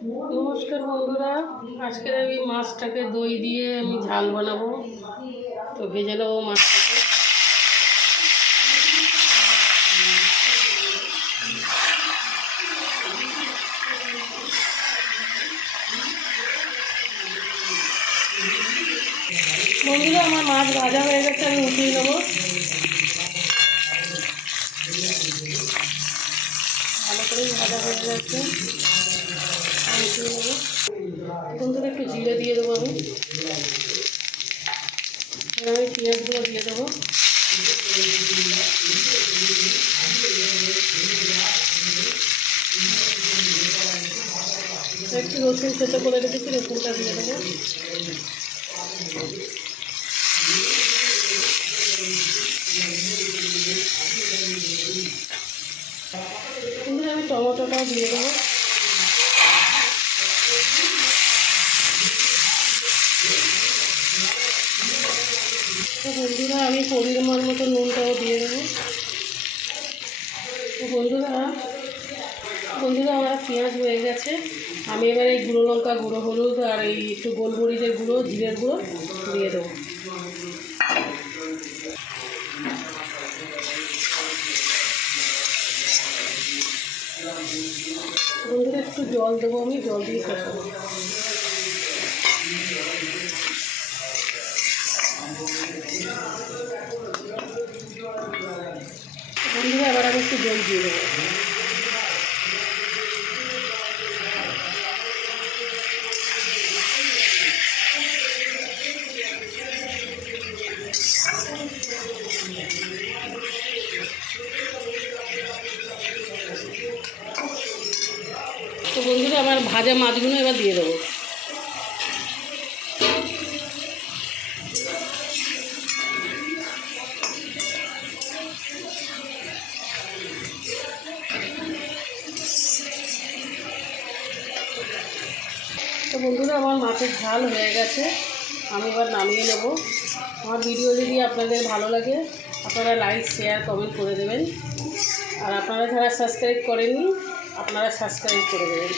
নমস্কার বন্ধুরা, আজকের আমি মাছটাকে দই দিয়ে আমি ঝাল বানাবো। তো ভেজে নেবো মাছটাকে। বন্ধুরা, আমার মাছ ভাজা হয়ে গেছে, আমি উঠিয়ে নেবো। ভালো করে ভাজা হয়ে গেছে, আমি উঠিয়ে নেবো। বন্ধুরা, একটু জিরে দিয়ে দেবো আমি পেঁয়াজগুলো দিয়ে দেবো। একটু রসুন থেতো করে রেখেছি, রসুনটা দিয়ে দেবো। কিন্তু আমি টমেটোটাও দিয়ে দেবো। তো বন্ধুরা, আমি পরিমাণ মতো নুনটাও দিয়ে দেবো। তো বন্ধুরা আমার পেঁয়াজ হয়ে গেছে। আমি এবার এই গুঁড়ো লঙ্কা, গুঁড়ো হলুদ আর এই একটু গোলমরিচের গুঁড়ো, জিরের গুঁড়ো দিয়ে দেবো। বন্ধুরা, একটু জল দেবো, আমি জল দিয়ে কষাবো। বন্ধুরা, এবার আমি একটু দই দিয়ে দেবো। তো বন্ধুরা, আবার ভাজা মাছগুলো এবার দিয়ে দেবো। তো বন্ধুরা, আমার মাছের ঝাল হয়ে গেছে, আমি এবার নামিয়ে নেব। আমার ভিডিও যদি আপনাদের ভালো লাগে, আপনারা লাইক, শেয়ার, কমেন্ট করে দেবেন। আর আপনারা যারা সাবস্ক্রাইব করেননি, আপনারা সাবস্ক্রাইব করে দেবেন।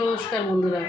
নমস্কার বন্ধুরা।